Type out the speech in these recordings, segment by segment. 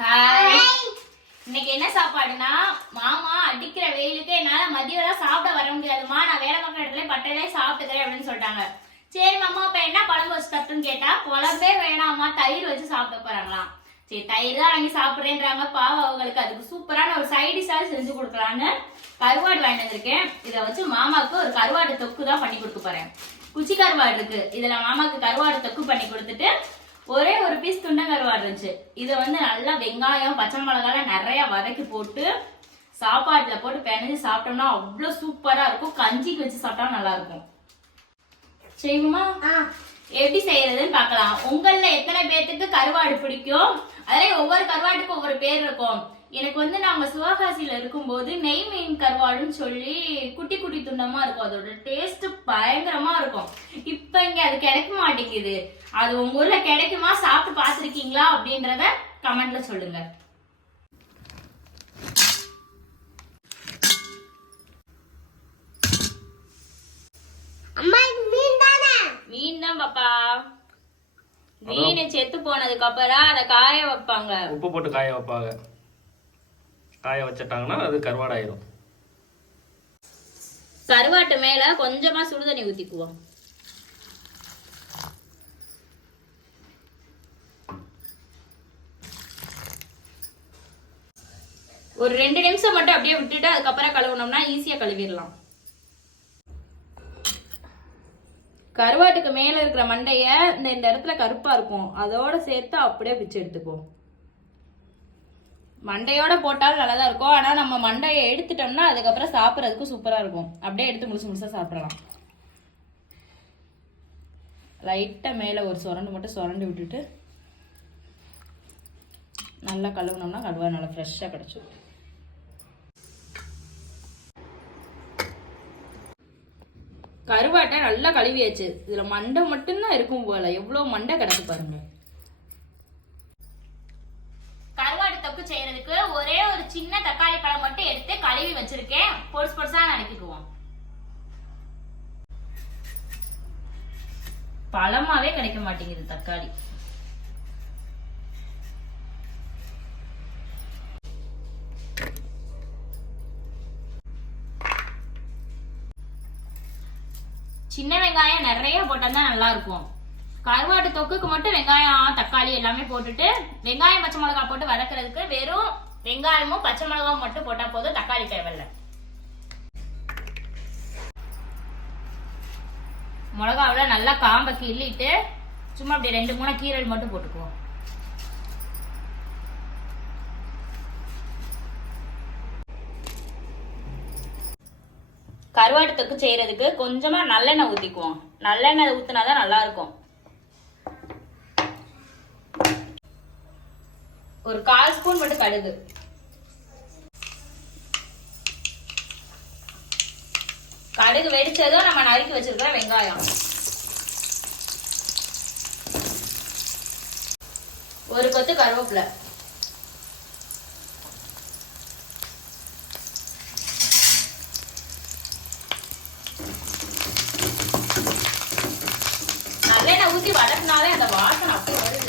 Hi. இன்னைக்கு என்ன சாப்பாடுனா, மாமா அடிக்கிற வெயிலுக்கு என்னால மதியம் சாப்பிட வர முடியாதுமா, நான் வேலை பார்க்குற இடத்துல பட்டையிலே சாப்பிட்டுக்கிறேன் அப்படின்னு சொல்லிட்டாங்க. சரி மாமா இப்ப என்ன குழம்பு வச்சு தட்டுன்னு கேட்டா, குழம்பே வேணாமா தயிர் வச்சு சாப்பிட போறாங்களாம். சரி தயிர் தான் வாங்கி சாப்பிடுறேன்றாங்க. பாவம் அவங்களுக்கு அதுக்கு சூப்பரான ஒரு சைடிஷாக செஞ்சு கொடுக்கலான்னு கருவாடு வாங்கிட்டு வந்திருக்கேன். இதை வச்சு மாமாவுக்கு ஒரு கருவாடு தொக்கு தான் பண்ணி கொடுக்க போறேன். குச்சி கருவாடு இருக்கு, இதுல மாமாவுக்கு கருவாடு தொக்கு பண்ணி கொடுத்துட்டு ஒரே ஒரு பீஸ் துண்டங்கருவாடு இருந்துச்சு. இதை நல்லா வெங்காயம் பச்சை மிளகாய் நிறைய வதக்கி போட்டு சாப்பாட்டுல போட்டு பிணைஞ்சு சாப்பிட்டோம்னா அவ்வளவு சூப்பரா இருக்கும். கஞ்சிக்கு வச்சு சாப்பிட்டா நல்லா இருக்கும். செய்யுமா? எப்படி செய்யறதுன்னு பார்க்கலாம். உங்கள எத்தனை பேர்த்துக்கு கருவாடு பிடிக்கும்? அதே ஒவ்வொரு கருவாட்டுக்கும் ஒவ்வொரு பேர் இருக்கும். எனக்கு நாங்க சிவகாசியில இருக்கும்போது நெய் மீன் கருவாடுன்னு சொல்லி குட்டி குட்டி துண்டமா இருக்கும். அதோட டேஸ்ட் பயங்கரமா இருக்கும். இப்ப இங்க அது கிடைக்க மாட்டேங்குது. அது உங்க ஊர்ல கிடைக்குமா, சாப்பிட்டு பாத்துருக்கீங்களா அப்படின்றத கமெண்ட்ல சொல்லுங்க. மீன் தான் பாப்பா. மீன் செத்து போனதுக்கு அப்புறம் அதை காய வைப்பாங்க, உப்பு போட்டு காய வைப்பாங்க. காய வச்சிட்டாங்கன்னா அது கருவாடாயிரும். கருவாட்டு மேல கொஞ்சமா சுடுதண்ணி ஊத்திக்குவோம். ஒரு 2 நிமிஷம் மட்டும் அப்படியே விட்டுட்டு அதுக்கப்புறம் கழுவுனோம்னா ஈஸியா கழுவிடலாம். கருவாட்டுக்கு மேல இருக்கிற மண்டைய இந்த இடத்துல கருப்பா இருக்கும், அதோட சேர்த்து அப்படியே பிச்சு எடுத்துக்குவோம். மண்டையோட போட்டாலும் நல்லதா இருக்கும். ஆனா நம்ம மண்டையை எடுத்துட்டோம்னா அதுக்கப்புறம் சாப்பிட்றதுக்கு சூப்பரா இருக்கும். அப்படியே எடுத்து முழுசா சாப்பிடலாம். லைட்டா மேல ஒரு சுரண்டு மட்டும் சுரண்டு விட்டுட்டு நல்லா கழுவுனோம்னா கருவாடு நல்லா ஃப்ரெஷ்ஷா கிடைச்சிடும். கருவாட்டை நல்லா கழுவியாச்சு. இதுல மண்டை மட்டும்தான் இருக்கும் போல, எவ்வளவு மண்டை கிடக்கு பாருங்க. கருவாடு தொக்கு செய்யறதுக்கு ஒரே ஒரு சின்ன தக்காளி பழம் மட்டும் எடுத்து கழுவி வச்சிருக்கேன். பொடுசு பொடுசா நறுக்கிக்குவோம். பழமாவே கிடைக்க மாட்டேங்குது தக்காளி. சின்ன வெங்காயம் நிறைய போட்டா தான் நல்லா இருக்கும். கருவாட்டு தொக்குக்கு மட்டும் வெங்காயம் தக்காளி எல்லாமே போட்டுட்டு வெங்காயம் பச்சை மிளகாய் போட்டு வதக்குறதுக்கு வெறும் வெங்காயமும் பச்சை மிளகாவும் மட்டும் போட்டா போதும், தக்காளி தேவையில்லை. மிளகாவில நல்லா காம்பை கிள்ளிட்டு சும்மா அப்படி 2-3 கீரல் மட்டும் போட்டுக்குவோம். கருவாட்டு தொக்கு செய்யறதுக்கு கொஞ்சமா நல்லெண்ணெய் ஊத்திக்குவோம். நல்லெண்ணெய் ஊத்தினாதான் நல்லா இருக்கும். ஒரு 1/4 ஸ்பூன் மட்டும் கடுகு, கடுகு வெடிச்சதும் நம்ம நறுக்கி வச்சிருக்கிற வெங்காயம், ஒரு கொத்து கருவேப்பிலை, நல்லெண்ணெய் ஊத்தி வதக்கினாலே அந்த வாசனை அப்படி வருது.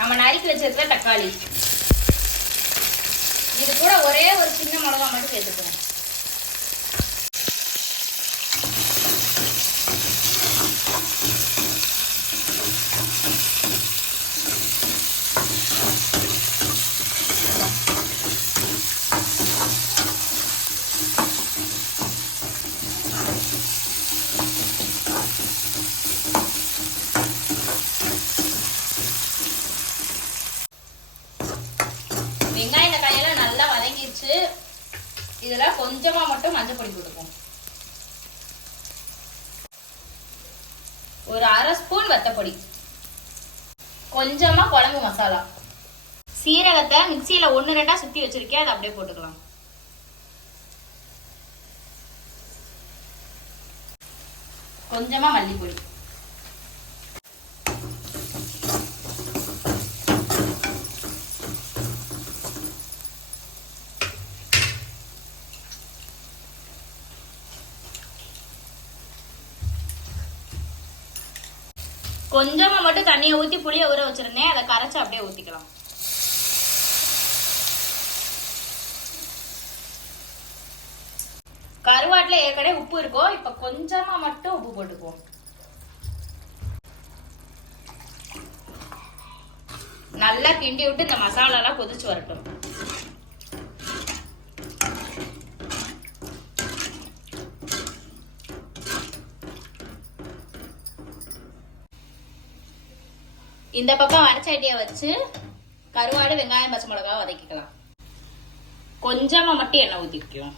நம்ம நறுக்கி வச்சிருக்கிற தக்காளி, இது கூட ஒரே ஒரு சின்ன மிளகாய் மட்டும் சேர்த்துக்கணும். வெங்காயம் தக்காளியெல்லாம் நல்லா வதங்கிடுச்சு. இதுல கொஞ்சமா மட்டும் மஞ்சள் பொடி போட்டுப்போம். ஒரு 1/2 ஸ்பூன் வத்தப்பொடி, கொஞ்சமா குழம்பு மசாலா, சீரகத்தை மிக்சியில 1-2 சுத்தி வச்சிருக்கேன், அதை அப்படியே போட்டுக்கலாம். கொஞ்சமா மல்லிப்பொடி, கொஞ்சமா மட்டும் தண்ணியை ஊத்தி புளிய ஊற வச்சிருந்தேன், அதை கரைச்சு அப்படியே ஊத்திக்கலாம். கருவாட்டுல ஏற்கனவே உப்பு இருக்கும், இப்ப கொஞ்சமா மட்டும் உப்பு போட்டுக்குவோம். நல்லா கிண்டி விட்டு இந்த மசாலா எல்லாம் கொதிச்சு வரட்டும். இந்த பக்கம் வடச்சட்டியை வச்சு கருவாடு, வெங்காயம், பச்சை மிளகாய் வதக்கிக்கலாம். கொஞ்சமா மட்டும் எண்ணெய் ஊத்திக்குவோம்.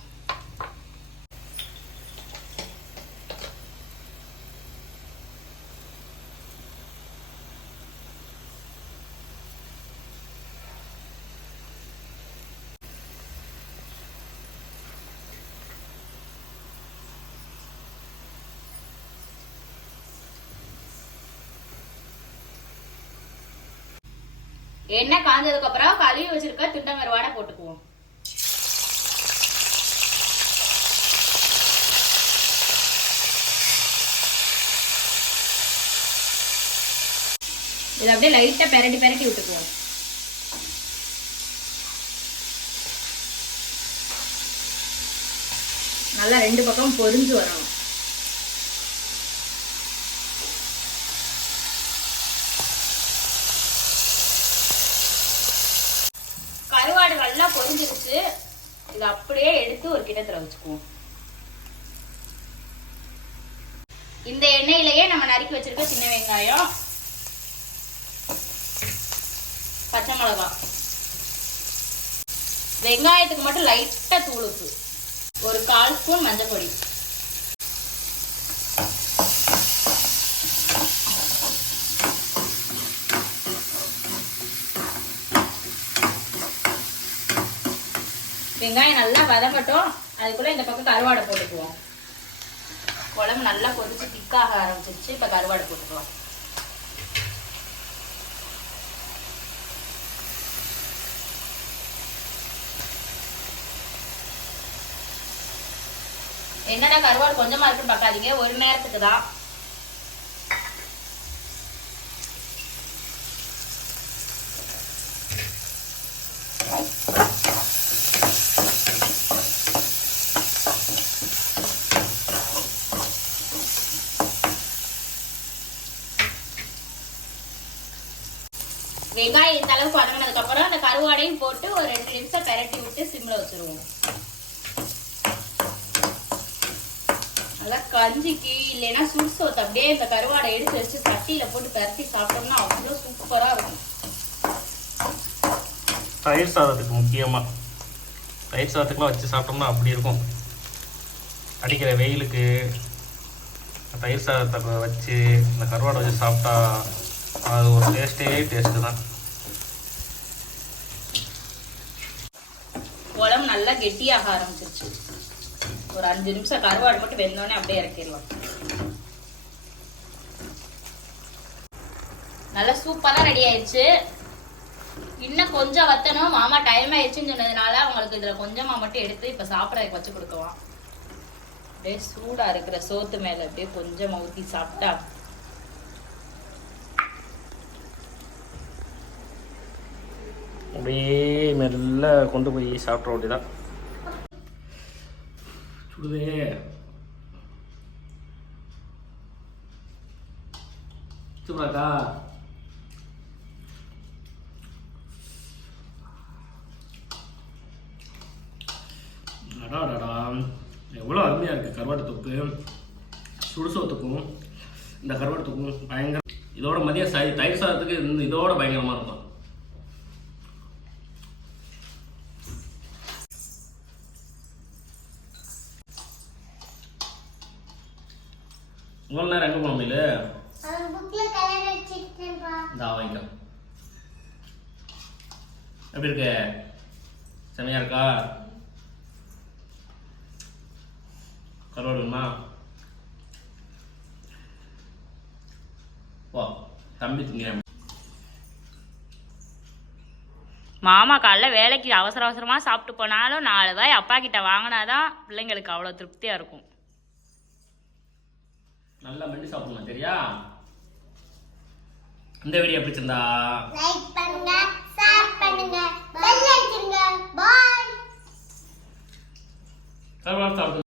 எண்ணெய் காஞ்சதுக்கு அப்புறம் கழுவி வச்சிருக்க துண்டங்கருவாடை போட்டுக்குவோம். இதை அப்படியே லைட்டா பெரட்டி பெரட்டி விட்டுக்குவோம். நல்லா 2 பக்கம் பொரிஞ்சு வரணும். கருவாடு நல்லா பொரிஞ்சிருச்சு. இதை அப்படியே எடுத்து ஒரு கிண்ணத்துல வச்சுக்குவோம். இந்த எண்ணெயிலேயே நம்ம நறுக்கி வச்சிருக்க சின்ன வெங்காயம், பச்சை மிளகாய், வெங்காயத்துக்கு மட்டும் லைட்டா தூளுப்பு, ஒரு 1/4 ஸ்பூன் மஞ்சள் பொடி, வெங்காயம் நல்லா வதங்கட்டும். அதுக்குள்ள இந்த பக்கம் கருவாடை போட்டுக்குவோம். குழம்பு நல்லா கொதிச்சு திக்காக ஆரம்பிச்சிருச்சு. இப்ப கருவாடை போட்டுக்குவோம். என்னடா கருவாடு கொஞ்சமா இருக்குன்னு பார்க்காதீங்க, ஒரு நேரத்துக்கு தான். வெங்காயம் இந்த அளவுக்கு வதங்கினதுக்கு அப்புறம் அந்த கருவாடையும் போட்டு ஒரு 2 நிமிஷம் பெரட்டி விட்டு சிம்ல வச்சிருவோம். நல்லா கஞ்சிக்கு இல்லைன்னா சுடுசோத்து அப்படியே இந்த கருவாடை எடுத்து வச்சு சட்டியில போட்டு பரட்டி சாப்பிட்டோம்னா அவ்வளவு சூப்பரா இருக்கும். தயிர் சாதத்துக்கு முக்கியமா தயிர் சாதத்துக்குலாம் வச்சு சாப்பிட்டோம்னா அப்படி இருக்கும். அடிக்கிற வெயிலுக்கு தயிர் சாதத்தை வச்சு இந்த கருவாடை வச்சு சாப்பிட்டா அது ஒரு டேஸ்ட்டு தான். குழம்பு நல்லா கெட்டியாக ஆரம்பிச்சிருச்சு. ஒரு 5 நிமிஷம் கருவாடு மட்டும் வெந்தோடனே அப்படியே இறக்கிடலாம். நல்லா சூப்பரா ரெடி ஆயிடுச்சு. இன்னும் கொஞ்சம் வத்தணும். மாமா டைம் ஆயிடுச்சுன்னு சொன்னதுனால அவங்களுக்கு இதுல கொஞ்சமா மட்டும் எடுத்து இப்ப சாப்பிடறதுக்கு வச்சு கொடுக்கலாம். அப்படியே சூடா இருக்கிற சோத்து மேல அப்படியே கொஞ்சம் ஊத்தி சாப்பிட்டா அப்படியே மெல்ல கொண்டு போய் சாப்பிட்ற வேண்டியதான். சுடுதே. சூப்பராக்கா. அடாடா எவ்வளோ அருமையாக இருக்குது கருவாட்டு தொக்கு. சுடுசோத்துக்கும் இந்த கருவாட்டு தொக்கும் பயங்கர. இதோட மதிய தயிர் சாதத்துக்கு இதோட பயங்கரமாக இருக்கும். இவ்வளோ நேரம் எங்கே போனோம் இல்லை இந்த வாங்கிக்க. எப்படி இருக்கு? செமையா இருக்கா? கருவாடுமா? வா தம்பி திங்க. மாமா காலைல வேலைக்கு அவசர அவசரமா சாப்பிட்டு போனாலும் 4 வாய் அப்பா கிட்ட வாங்கினாதான் பிள்ளைங்களுக்கு அவ்வளோ திருப்தியா இருக்கும். நல்லா மெண்டு சாப்பிடணும் சரியா? இந்த வீடியோ பிடிச்சிருந்தா லைக் பண்ணுங்க, ஷேர் பண்ணுங்க, பெல் அடிச்சிருங்க. பாய். கருவாடு சாப்பிட்டு